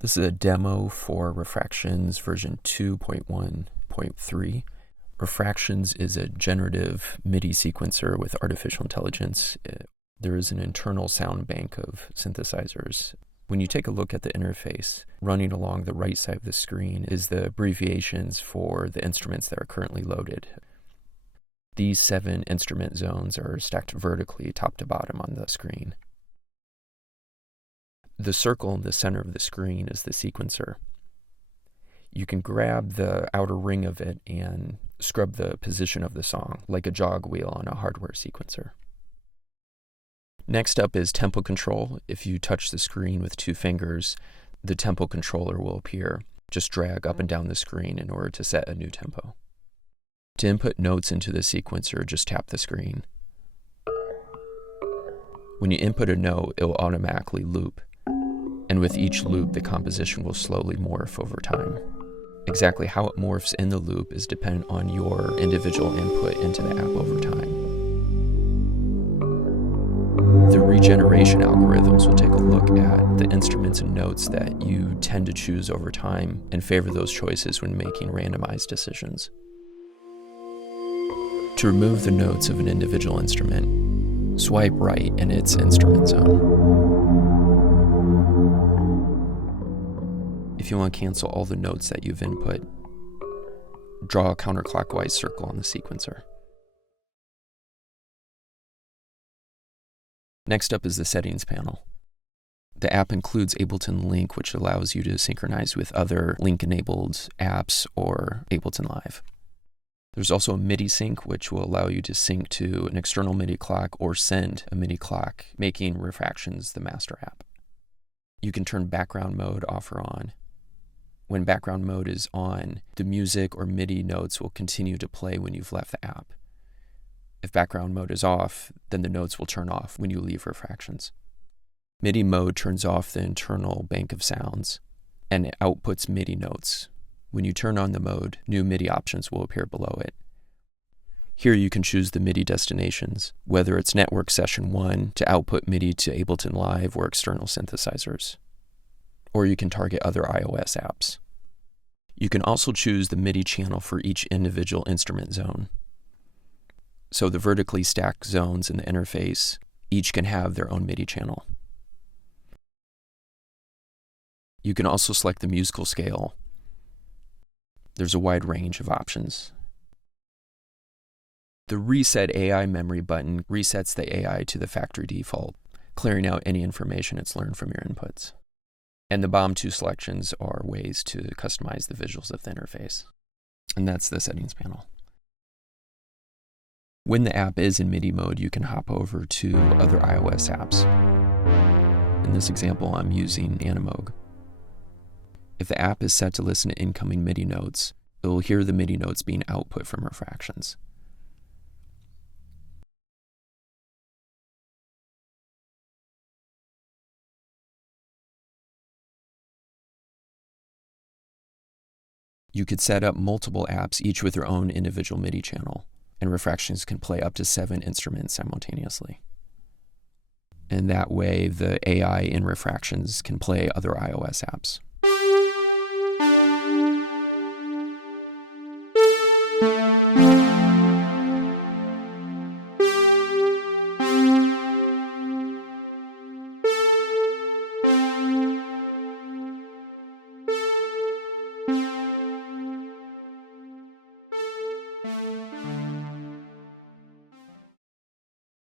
This is a demo for Refraktions version 2.1.3. Refraktions is a generative MIDI sequencer with artificial intelligence. There is an internal sound bank of synthesizers. When you take a look at the interface, running along the right side of the screen is the abbreviations for the instruments that are currently loaded. These 7 instrument zones are stacked vertically top to bottom on the screen. The circle in the center of the screen is the sequencer. You can grab the outer ring of it and scrub the position of the song like a jog wheel on a hardware sequencer. Next up is tempo control. If you touch the screen with 2 fingers, the tempo controller will appear. Just drag up and down the screen in order to set a new tempo. To input notes into the sequencer, just tap the screen. When you input a note, it will automatically loop. And with each loop, the composition will slowly morph over time. Exactly how it morphs in the loop is dependent on your individual input into the app over time. The regeneration algorithms will take a look at the instruments and notes that you tend to choose over time and favor those choices when making randomized decisions. To remove the notes of an individual instrument, swipe right in its instrument zone. If you want to cancel all the notes that you've input, draw a counterclockwise circle on the sequencer. Next up is the settings panel. The app includes Ableton Link, which allows you to synchronize with other Link-enabled apps or Ableton Live. There's also a MIDI Sync, which will allow you to sync to an external MIDI clock or send a MIDI clock, making Refraktions the master app. You can turn background mode off or on. When background mode is on, the music or MIDI notes will continue to play when you've left the app. If background mode is off, then the notes will turn off when you leave Refraktions. MIDI mode turns off the internal bank of sounds, and it outputs MIDI notes. When you turn on the mode, new MIDI options will appear below it. Here you can choose the MIDI destinations, whether it's Network Session 1 to output MIDI to Ableton Live or external synthesizers. Or you can target other iOS apps. You can also choose the MIDI channel for each individual instrument zone. So the vertically stacked zones in the interface each can have their own MIDI channel. You can also select the musical scale. There's a wide range of options. The Reset AI Memory button resets the AI to the factory default, clearing out any information it's learned from your inputs. And the bottom 2 selections are ways to customize the visuals of the interface. And that's the settings panel. When the app is in MIDI mode, you can hop over to other iOS apps. In this example, I'm using Animoog. If the app is set to listen to incoming MIDI notes, it will hear the MIDI notes being output from Refraktions. You could set up multiple apps, each with their own individual MIDI channel, and Refraktions can play up to 7 instruments simultaneously. And that way, the AI in Refraktions can play other iOS apps.